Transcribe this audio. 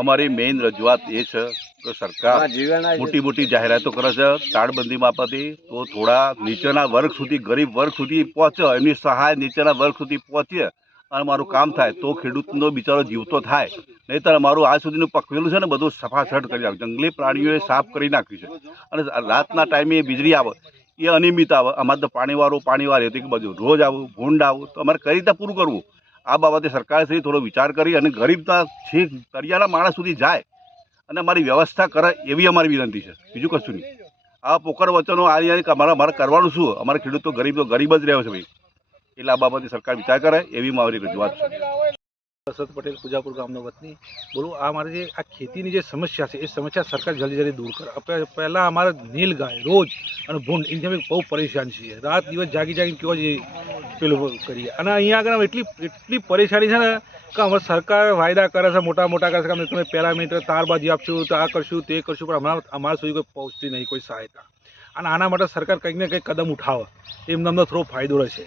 અમારી મેઇન રજૂઆત એ છે કે સરકાર મોટી મોટી જાહેરાતો કરે છે તાળબંધી મારફતે, તો થોડા નીચેના વર્ગ સુધી, ગરીબ વર્ગ સુધી પહોંચે, એમની સહાય નીચેના વર્ગ સુધી પહોંચે અને મારું કામ થાય તો ખેડૂતનો બિચારો જીવતો થાય. નહીંતર અમારું આજ સુધીનું પકવેલું છે ને બધું સફાસડ કરી નાખ્યું, જંગલી પ્રાણીઓએ સાફ કરી નાખ્યું છે. અને રાતના ટાઈમે વીજળી આવે એ અનિયમિત આવે. અમારે તો પાણીવાળી હતી કે બધું રોજ આવું, ભૂંડ આવું, તો અમારે કઈ રીતે પૂરું કરવું? આ બાબતે સરકારશ્રી થોડો વિચાર કરી અને ગરીબના છેક તળિયાના માણસ સુધી જાય અને અમારી વ્યવસ્થા કરે એવી અમારી વિનંતી છે, બીજું કશું નહીં. આ પોકર વચનો અમારે કરવાનું શું? અમારા ખેડૂતો ગરીબ જ રહ્યો છે ભાઈ. એટલે આ બાબતે સરકાર વિચાર કરે એવી મારી રજૂઆત છે. દશરથ પટેલ, પૂજાપુર ગામનો વતની બોલું. આ મારી જે આ ખેતીની જે સમસ્યા છે એ સમસ્યા સરકાર જલ્દી દૂર કરે. પહેલાં અમારે નીલ ગાય રોજ અને ભૂંડ એની અમે બહુ પરેશાન છીએ, રાત દિવસ જાગીને કેવો જે પેલું કરીએ. અને અહીંયા આગળ એટલી પરેશાની છે ને કે અમે સરકાર વાયદા કરે છે, મોટા કરે છે કે અમે તમે પહેલા મીટર તારબાજી આપશું, તો આ કરશું તે કરશું, પણ હમણાં અમારા સુધી કોઈ પહોંચતી નહીં કોઈ સહાયતા. અને આના માટે સરકાર કંઈક ને કંઈક કદમ ઉઠાવે એમને અમને થોડો ફાયદો રહેશે.